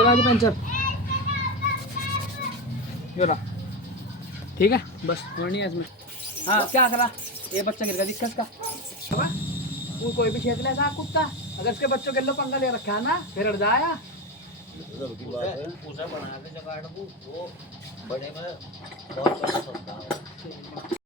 ये रहा जी पंचर, ये रहा। ठीक है बस और नहीं है इसमें। हाँ क्या करा, ये बच्चा गिर गया, दिक्कत का वो कोई भी छेद लेता कुत्ता, अगर उसके बच्चों के लो पंगा ले रखा है ना फिर अड़ जाया। उसे बना के जगाड़ वो बड़े में बहुत पैसा सकता है।